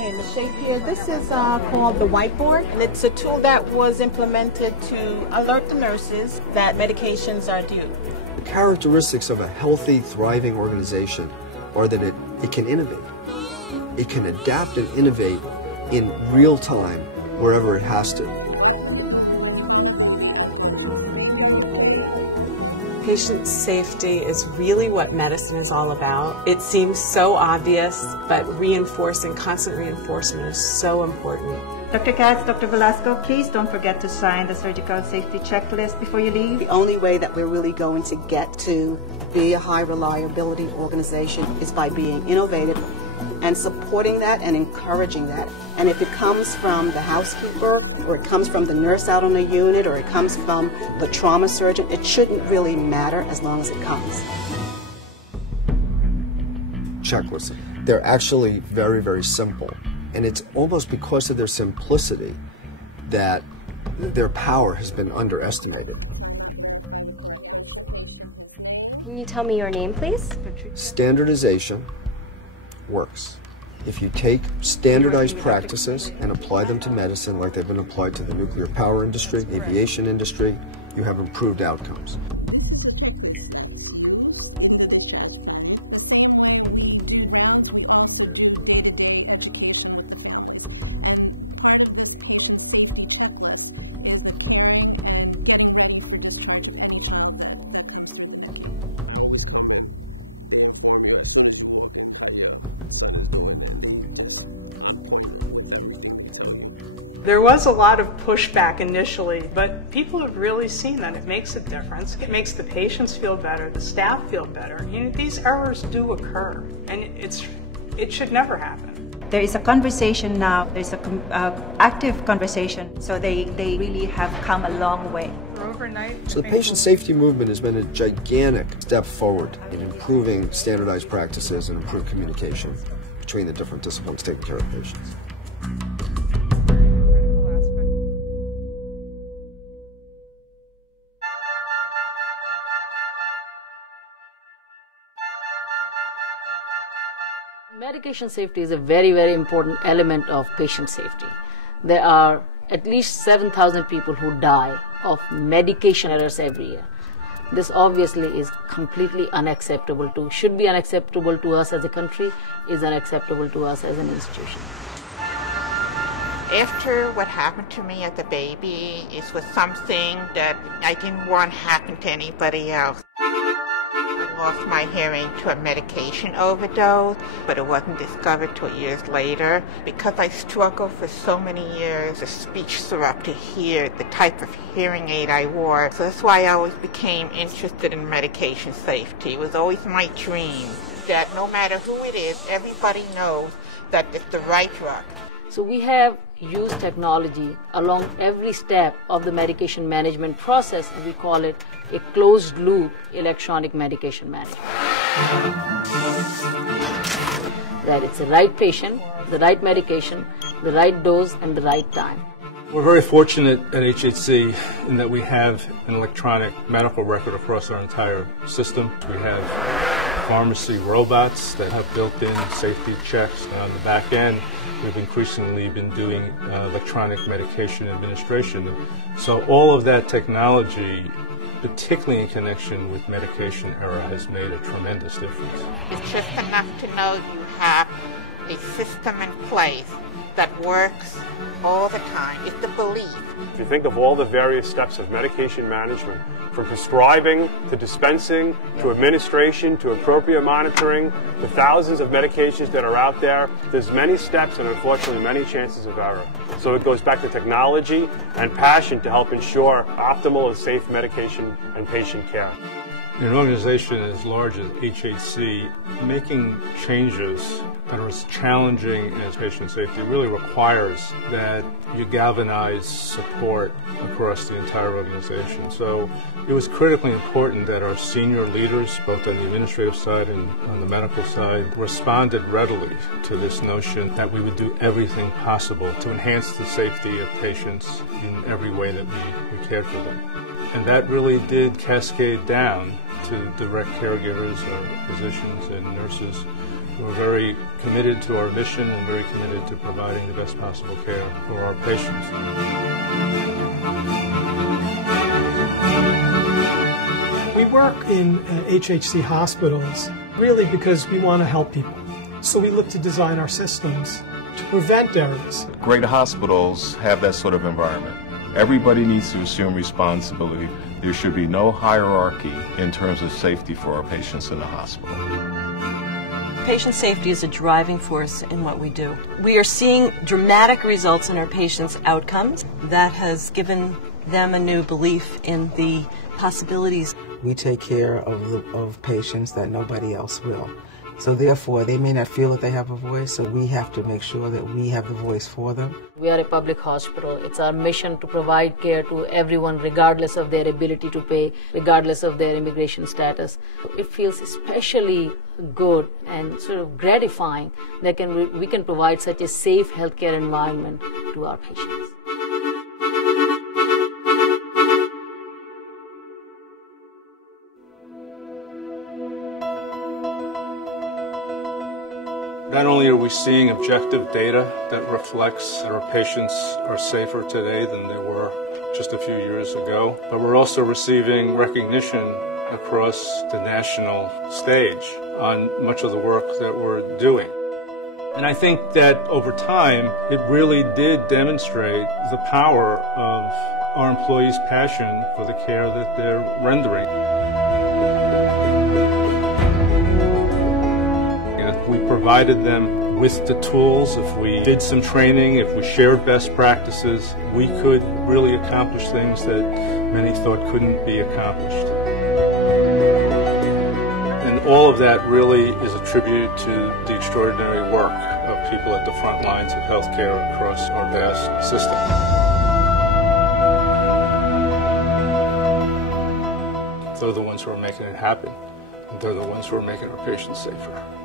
Okay, Ms. Shapier, this is called the whiteboard, and it's a tool that was implemented to alert the nurses that medications are due. The characteristics of a healthy, thriving organization are that it can innovate. It can adapt and innovate in real time wherever it has to. Patient safety is really what medicine is all about. It seems so obvious, but constant reinforcement is so important. Dr. Katz, Dr. Velasco, please don't forget to sign the surgical safety checklist before you leave. The only way that we're really going to get to be a high reliability organization is by being innovative and supporting that and encouraging that. And if it comes from the housekeeper, or it comes from the nurse out on the unit, or it comes from the trauma surgeon, it shouldn't really matter as long as it comes. Checklists. They're actually very, very simple. And it's almost because of their simplicity that their power has been underestimated. Can you tell me your name, please? Standardization works. If you take standardized practices and apply them to medicine like they've been applied to the nuclear power industry, aviation industry, you have improved outcomes. There was a lot of pushback initially, but people have really seen that it makes a difference. It makes the patients feel better, the staff feel better. You know, these errors do occur, and it should never happen. There is a conversation now, there's an active conversation, so they really have come a long way. So the patient safety movement has been a gigantic step forward in improving standardized practices and improved communication between the different disciplines taking care of patients. Medication safety is a very, very important element of patient safety. There are at least 7,000 people who die of medication errors every year. This obviously is completely unacceptable should be unacceptable to us as a country, is unacceptable to us as an institution. After what happened to me as a baby, it was something that I didn't want happen to anybody else. I lost my hearing to a medication overdose, but it wasn't discovered till years later. Because I struggled for so many years, the speech through up to here, the type of hearing aid I wore. So that's why I always became interested in medication safety. It was always my dream that no matter who it is, everybody knows that it's the right drug. So we have used technology along every step of the medication management process, and we call it a closed loop electronic medication management. That it's the right patient, the right medication, the right dose, and the right time. We're very fortunate at HHC in that we have an electronic medical record across our entire system. We have pharmacy robots that have built-in safety checks. On the back end, we've increasingly been doing electronic medication administration. So all of that technology, particularly in connection with medication error, has made a tremendous difference. It's just enough to know you have a system in place that works all the time. It's the belief. If you think of all the various steps of medication management, from prescribing to dispensing to administration to appropriate monitoring, the thousands of medications that are out there, there's many steps and unfortunately many chances of error. So it goes back to technology and passion to help ensure optimal and safe medication and patient care. In an organization as large as HHC, making changes that are as challenging as patient safety really requires that you galvanize support across the entire organization. So it was critically important that our senior leaders, both on the administrative side and on the medical side, responded readily to this notion that we would do everything possible to enhance the safety of patients in every way that we cared for them. And that really did cascade down to direct caregivers, physicians, and nurses who are very committed to our mission and very committed to providing the best possible care for our patients. We work in HHC hospitals really because we want to help people. So we look to design our systems to prevent errors. Great hospitals have that sort of environment. Everybody needs to assume responsibility. There should be no hierarchy in terms of safety for our patients in the hospital. Patient safety is a driving force in what we do. We are seeing dramatic results in our patients' outcomes. That has given them a new belief in the possibilities. We take care of patients that nobody else will. So therefore, they may not feel that they have a voice, so we have to make sure that we have the voice for them. We are a public hospital. It's our mission to provide care to everyone regardless of their ability to pay, regardless of their immigration status. It feels especially good and sort of gratifying that we can provide such a safe healthcare environment to our patients. Not only are we seeing objective data that reflects that our patients are safer today than they were just a few years ago, but we're also receiving recognition across the national stage on much of the work that we're doing. And I think that over time, it really did demonstrate the power of our employees' passion for the care that they're rendering. We provided them with the tools. If we did some training, if we shared best practices, we could really accomplish things that many thought couldn't be accomplished. And all of that really is attributed to the extraordinary work of people at the front lines of healthcare across our vast system. They're the ones who are making it happen, and they're the ones who are making our patients safer.